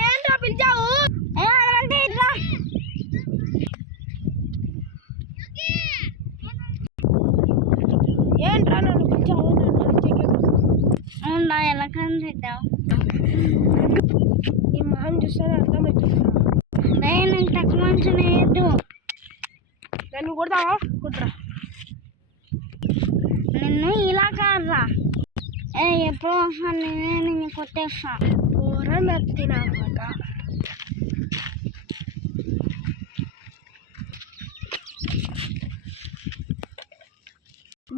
ఏంట్రా పిలిచావు? ఏంట్రా నన్ను పిలిచావు? ఎలా కనిపెట్టావు? నీ మొహం చూస్తేనే అర్థమవుతుంది. నేను తక్కువ మంచి లేదు. నన్ను కొడతావా? కుట్రా. నిన్ను ఇలా కాదురా, ఎప్పుడో ఒకసారి నేనే నిన్ను కొట్టేస్తా. కూర నత్తినాక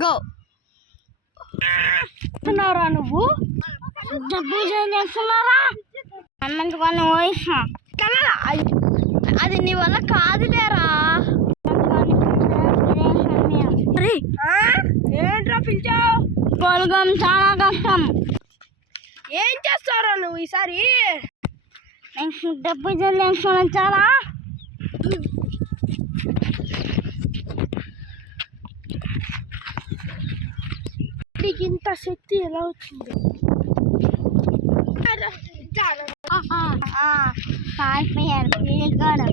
గో రా నువ్వు. డబ్బు చేస్తున్నారా అన్నందుకని పోయిస్తా. అది నీ వల్ల కాదులేరా. ఏంట్రా పిలిచావు? పొలగం చాలా కష్టం. ఏం చేస్తారా నువ్వు ఈసారి? నెక్స్ట్ డబ్బు చెల్లించుకోవడం చాలా. నీకు ఇంత శక్తి ఎలా వచ్చింది? కాలిపోయారు పిల్లిగాడు.